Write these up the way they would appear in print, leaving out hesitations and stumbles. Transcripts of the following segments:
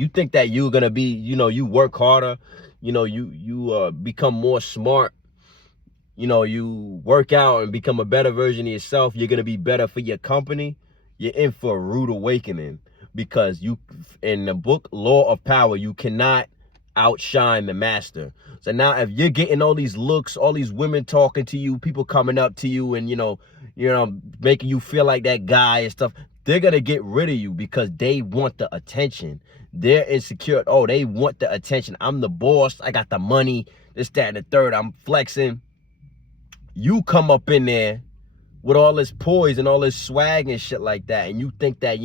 you think that you're gonna be, you work harder, you become more smart, you work out and become a better version of yourself, you're gonna be better for your company. You're in for a rude awakening, because in the book Law of Power, you cannot outshine the master. So now if you're getting all these looks, all these women talking to you, people coming up to you and making you feel like that guy and stuff, they're gonna get rid of you because they want the attention. They're insecure. Oh, they want the attention. I'm the boss, I got the money, this, that, and the third, I'm flexing. You come up in there with all this poise and all this swag and shit like that, and you think that,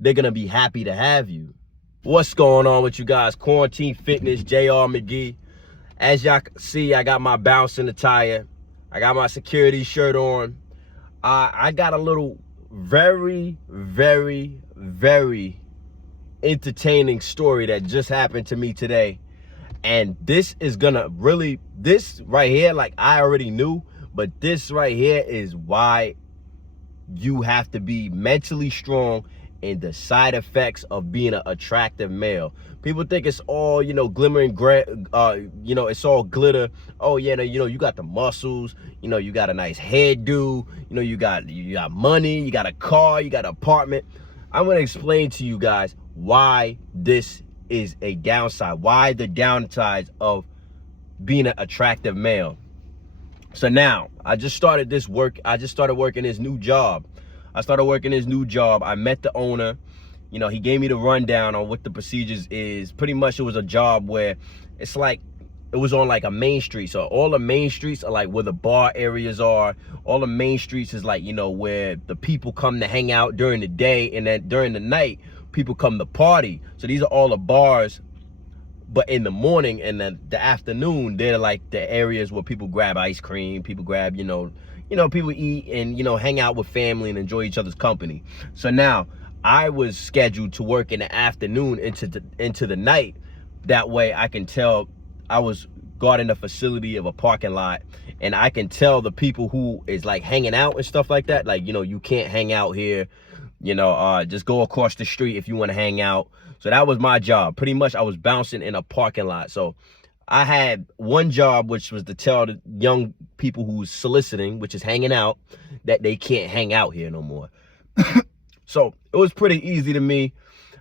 they're gonna be happy to have you. What's going on with you guys? Quarantine Fitness, JR McGee. As y'all see, I got my bouncing attire. I got my security shirt on. I got a little very, very, very entertaining story that just happened to me today. And this is gonna really, this right here, like I already knew, but this right here is why you have to be mentally strong in the side effects of being an attractive male. People think it's all, glimmer and it's all glitter. Oh yeah, you got the muscles, you got a nice hairdo, you got money, you got a car, you got an apartment. I'm gonna explain to you guys why this is a downside, why the downsides of being an attractive male. So now I just started working this new job. I met the owner. He gave me the rundown on what the procedures is. Pretty much it was a job where it's like, it was on like a main street. So all the main streets are like where the bar areas are. All the main streets is like, where the people come to hang out during the day, and then during the night, people come to party. So these are all the bars. But in the morning and then the afternoon, they're like the areas where people grab ice cream, people grab, people eat and, hang out with family and enjoy each other's company. So now I was scheduled to work in the afternoon into the night. That way I can tell, I was guarding the facility of a parking lot, and I can tell the people who is like hanging out and stuff like that, like, you can't hang out here, just go across the street if you want to hang out. So that was my job. Pretty much I was bouncing in a parking lot. So I had one job, which was to tell the young people who's soliciting, which is hanging out, that they can't hang out here no more. So it was pretty easy to me.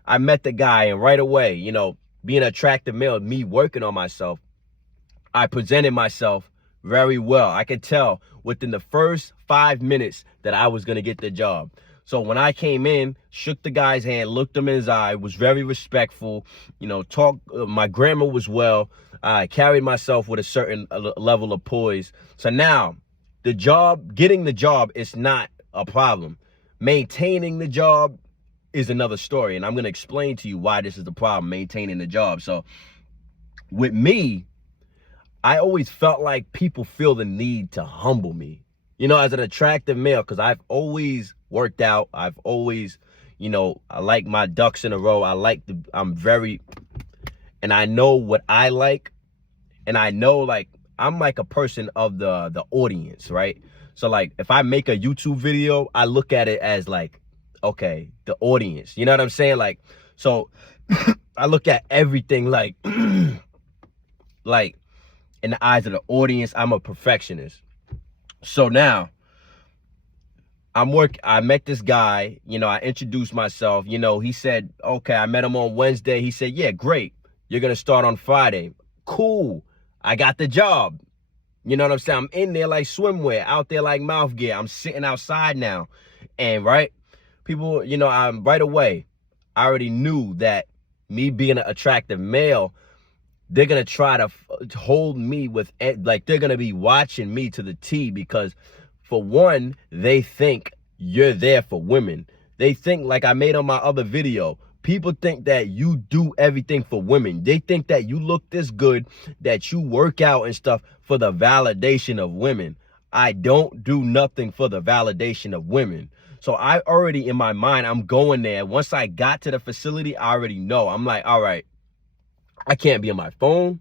I met the guy, and right away, being an attractive male, me working on myself, I presented myself very well. I could tell within the first 5 minutes that I was going to get the job. So when I came in, shook the guy's hand, looked him in his eye, was very respectful, my grammar was well. I carried myself with a certain level of poise. So now getting the job is not a problem. Maintaining the job is another story. And I'm going to explain to you why this is the problem, maintaining the job. So with me, I always felt like people feel the need to humble me, as an attractive male, because I've always worked out. I've always, I like my ducks in a row. And I know what I like. And I know, like, I'm like a person of the audience, right? So like, if I make a YouTube video, I look at it as like, okay, the audience, you know what I'm saying? Like, so I look at everything like, like in the eyes of the audience, I'm a perfectionist. So now I met this guy, I introduced myself, he said, okay, I met him on Wednesday. He said, yeah, great. You're going to start on Friday. Cool. I got the job. You know what I'm saying? I'm in there like swimwear, out there like mouth gear. I'm sitting outside now. And right, people, I'm right away, I already knew that me being an attractive male, they're going to try to hold me with, like, they're going to be watching me to the T, because for one, they think you're there for women. They think, like I made on my other video, people think that you do everything for women. They think that you look this good, that you work out and stuff for the validation of women. I don't do nothing for the validation of women. So I already, in my mind, I'm going there. Once I got to the facility, I already know. I'm like, all right, I can't be on my phone.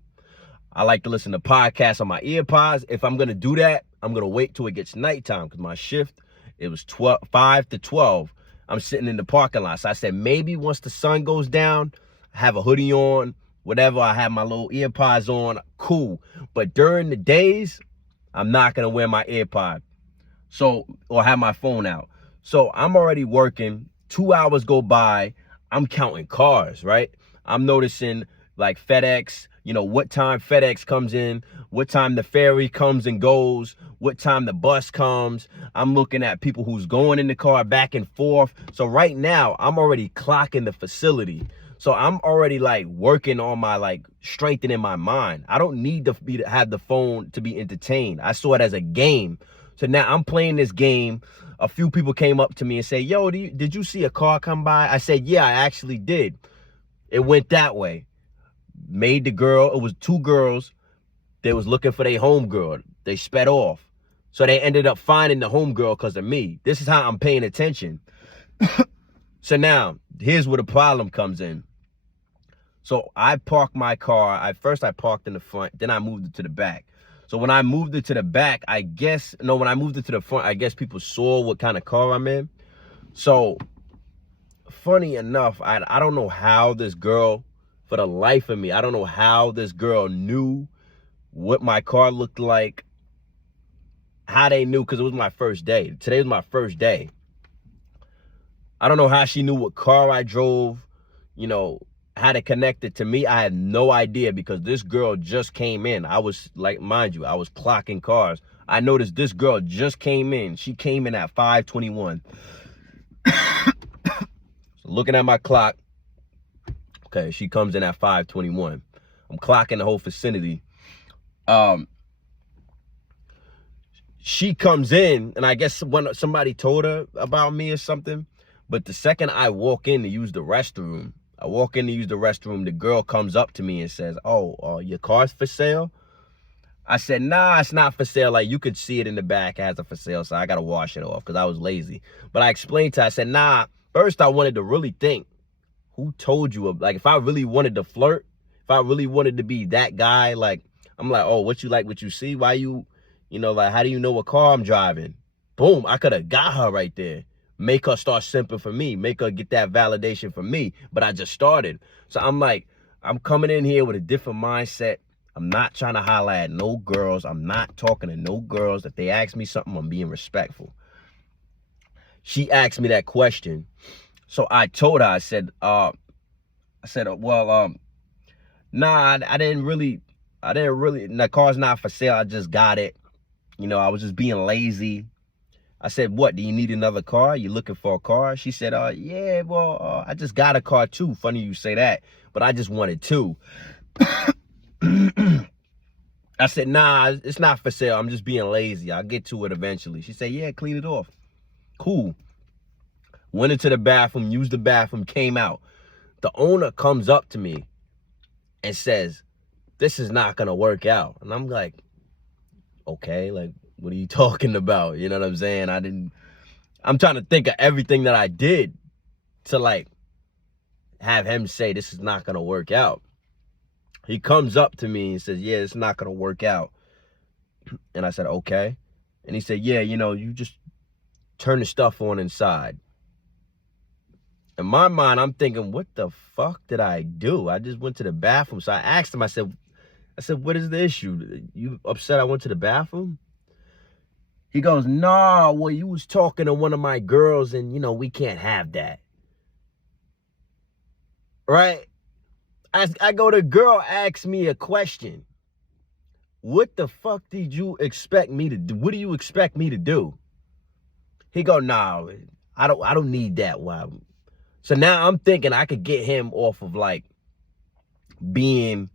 I like to listen to podcasts on my earpods. If I'm going to do that, I'm going to wait till it gets nighttime, because my shift, it was 5 to 12. I'm sitting in the parking lot. So I said, maybe once the sun goes down, have a hoodie on, whatever, I have my little ear pods on, cool. But during the days, I'm not gonna wear my AirPod. So, or have my phone out. So I'm already working, 2 hours go by, I'm counting cars, right? I'm noticing like FedEx, what time FedEx comes in, what time the ferry comes and goes, what time the bus comes. I'm looking at people who's going in the car back and forth. So right now, I'm already clocking the facility. So I'm already like working on my like strengthening my mind. I don't need to have the phone to be entertained. I saw it as a game. So now I'm playing this game. A few people came up to me and say, yo, did you see a car come by? I said, yeah, I actually did. It went that way. Made the girl, it was 2 girls. They was looking for their homegirl. They sped off. So they ended up finding the homegirl because of me. This is how I'm paying attention. So now, here's where the problem comes in. So I parked my car. First I parked in the front, then I moved it to the back. So when I moved it to the back, when I moved it to the front, I guess people saw what kind of car I'm in. So funny enough, I don't know how this girl, for the life of me, I don't know how this girl knew what my car looked like, how they knew, because it was my first day. Today was my first day. I don't know how she knew what car I drove, how to connect it to me. I had no idea because this girl just came in. I was like, mind you, I was clocking cars. I noticed this girl just came in. She came in at 5:21. So looking at my clock, okay, she comes in at 5:21. I'm clocking the whole vicinity. She comes in, and I guess when somebody told her about me or something, but the second I walk in to use the restroom, the girl comes up to me and says, oh, your car's for sale? I said, nah, it's not for sale. Like, you could see it in the back as a for sale, so I got to wash it off because I was lazy. But I explained to her, I said, nah, first I wanted to really think, who told you? Like, if I really wanted to flirt, if I really wanted to be that guy, like, I'm like, oh, what you like, what you see? Why you, like, how do you know what car I'm driving? Boom, I could have got her right there. Make her start simping for me. Make her get that validation for me. But I just started. So I'm like, I'm coming in here with a different mindset. I'm not trying to holler at no girls. I'm not talking to no girls. If they ask me something, I'm being respectful. She asked me that question. So I told her, I said, well, nah, I didn't really, the car's not for sale. I just got it. I was just being lazy. I said, what, do you need another car? You looking for a car? She said, yeah, well, I just got a car too. Funny you say that, but I just wanted 2. I said, nah, it's not for sale. I'm just being lazy. I'll get to it eventually. She said, yeah, clean it off. Cool. Went into the bathroom, used the bathroom, came out. The owner comes up to me and says, this is not going to work out. And I'm like, okay, like, what are you talking about? You know what I'm saying? I'm trying to think of everything that I did to like have him say this is not going to work out. He comes up to me and says, yeah, it's not going to work out. And I said, okay. And he said, yeah, you just turn the stuff on inside. In my mind, I'm thinking, what the fuck did I do? I just went to the bathroom. So I asked him, I said, what is the issue? You upset I went to the bathroom? He goes, nah, well, you was talking to one of my girls and, we can't have that. Right? I go, the girl asks me a question. What the fuck did you expect me to do? What do you expect me to do? He go, nah, I don't need that. Wow. So now I'm thinking I could get him off of like being,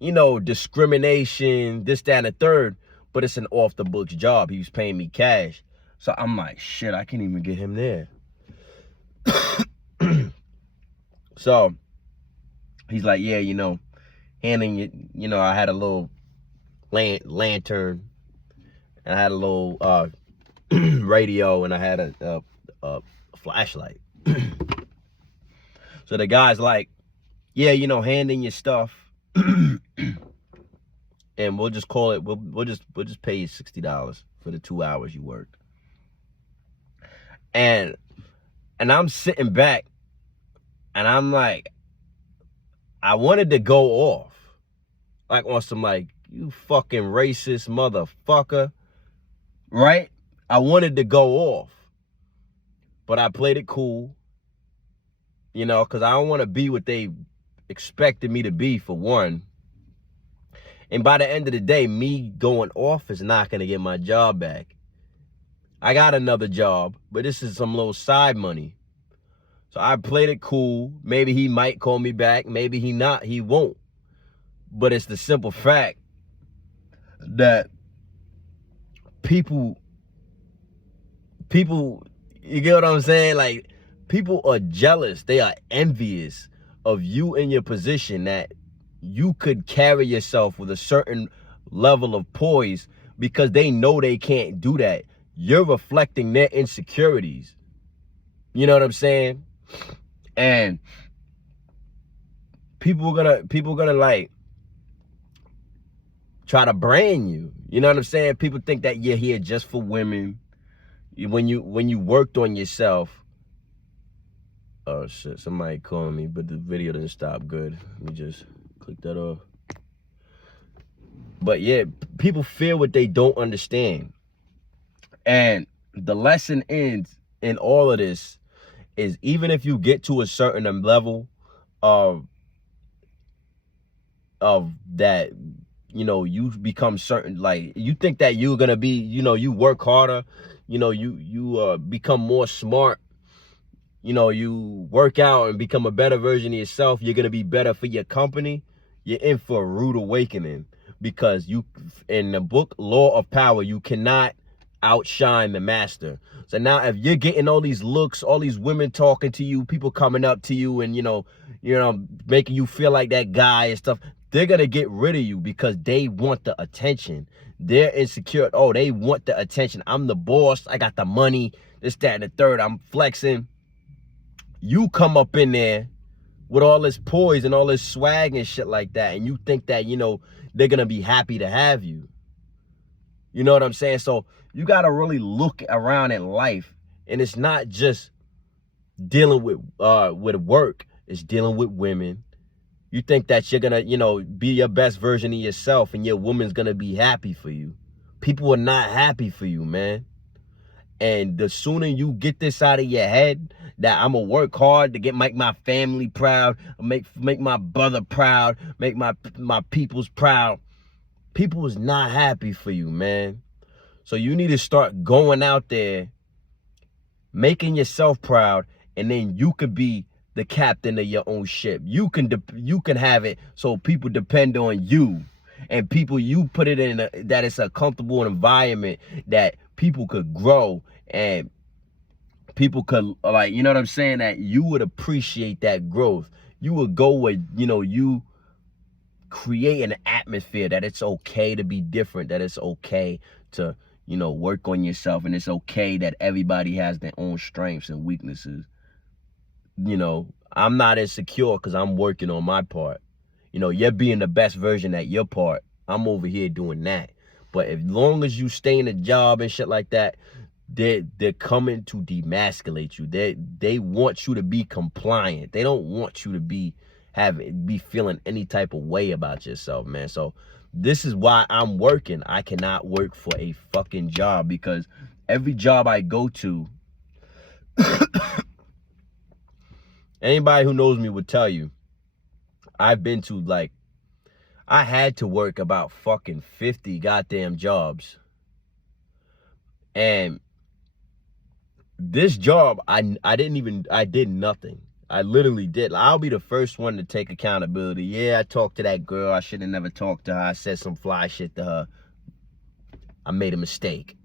discrimination, this, that, and the third. But it's an off the books job. He was paying me cash. So I'm like, shit, I can't even get him there. So he's like, yeah, handing it, I had a little lantern, and I had a little radio, and I had a flashlight. So the guy's like, yeah, hand in your stuff. And we'll just call it, we'll just pay you $60 for the 2 hours you worked. And I'm sitting back and I'm like, I wanted to go off. Like on some like, you fucking racist motherfucker. Right? I wanted to go off. But I played it cool. You know, because I don't want to be what they expected me to be, for one. And by the end of the day, me going off is not going to get my job back. I got another job, but this is some little side money. So I played it cool. Maybe he might call me back. Maybe he won't. But it's the simple fact that people, you get what I'm saying? Like, people are jealous. They are envious of you in your position, that you could carry yourself with a certain level of poise, because they know they can't do that. You're reflecting their insecurities. You know what I'm saying? And people are gonna like try to brand you. You know what I'm saying? People think that you're here just for women. When you worked on yourself. Oh shit, somebody calling me, but the video didn't stop good. Let me just click that off. But yeah, people feel what they don't understand. And the lesson ends in all of this is, even if you get to a certain level of that, you know, you become certain, like, you think that you're gonna be, you know, you work harder, you know, you become more smart, you know, you work out and become a better version of yourself, you're gonna be better for your company. You're in for a rude awakening, because you, in the book Law of Power, you cannot outshine the master. So now if you're getting all these looks, all these women talking to you, people coming up to you and you know making you feel like that guy and stuff, they're gonna get rid of you because they want the attention. They're insecure. Oh, they want the attention. I'm the boss, I got the money, this, that, and the third, I'm flexing. You come up in there with all this poise and all this swag and shit like that, and you think that, you know, they're gonna be happy to have you. You know what I'm saying? So you gotta really look around at life, and it's not just dealing with work, it's dealing with women. You think that you're gonna, you know, be your best version of yourself and your woman's gonna be happy for you. People are not happy for you, man. And the sooner you get this out of your head, that I'm gonna work hard to make my family proud, make my brother proud, make my peoples proud. People is not happy for you, man. So you need to start going out there, making yourself proud, and then you could be the captain of your own ship. You can have it so people depend on you, and people, you put it in that it's a comfortable environment that people could grow, and people could, like, you know what I'm saying, that you would appreciate that growth. You would go where, you know, you create an atmosphere that it's okay to be different, that it's okay to, you know, work on yourself, and it's okay that everybody has their own strengths and weaknesses. You know, I'm not insecure because I'm working on my part. You know, you're being the best version at your part. I'm over here doing that. But as long as you stay in a job and shit like that, they're coming to demasculate you. They want you to be compliant. They don't want you to be feeling any type of way about yourself, man. So this is why I'm working. I cannot work for a fucking job, because every job I go to, anybody who knows me would tell you, I've been to, like, I had to work about fucking 50 goddamn jobs. And this job, I did nothing. I literally did. I'll be the first one to take accountability. Yeah, I talked to that girl. I should have never talked to her. I said some fly shit to her. I made a mistake.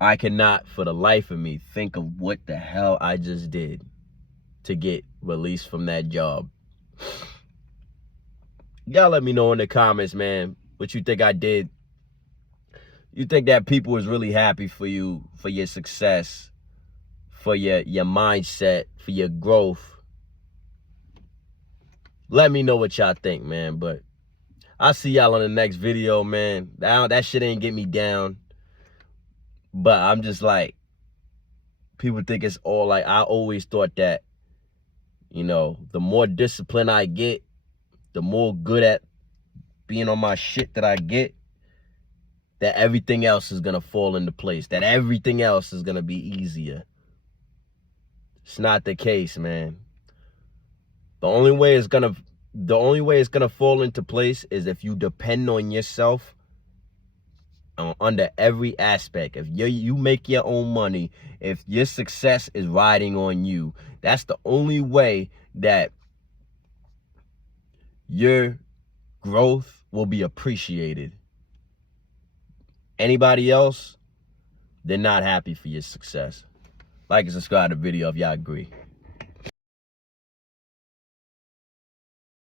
I cannot for the life of me think of what the hell I just did to get released from that job. Y'all let me know in the comments, man, what you think I did. You think that people was really happy for you, for your success, for your mindset, for your growth? Let me know what y'all think, man. But I'll see y'all on the next video, man. That shit ain't get me down. But I'm just like, people think it's all like, I always thought that You know, the more discipline I get, the more good at being on my shit that I get, that everything else is gonna fall into place, that everything else is gonna be easier. It's not the case, man. The only way it's gonna fall into place is if you depend on yourself under every aspect. If you make your own money, if your success is riding on you, that's the only way that your growth will be appreciated. Anybody else, they're not happy for your success. Like and subscribe to the video if y'all agree.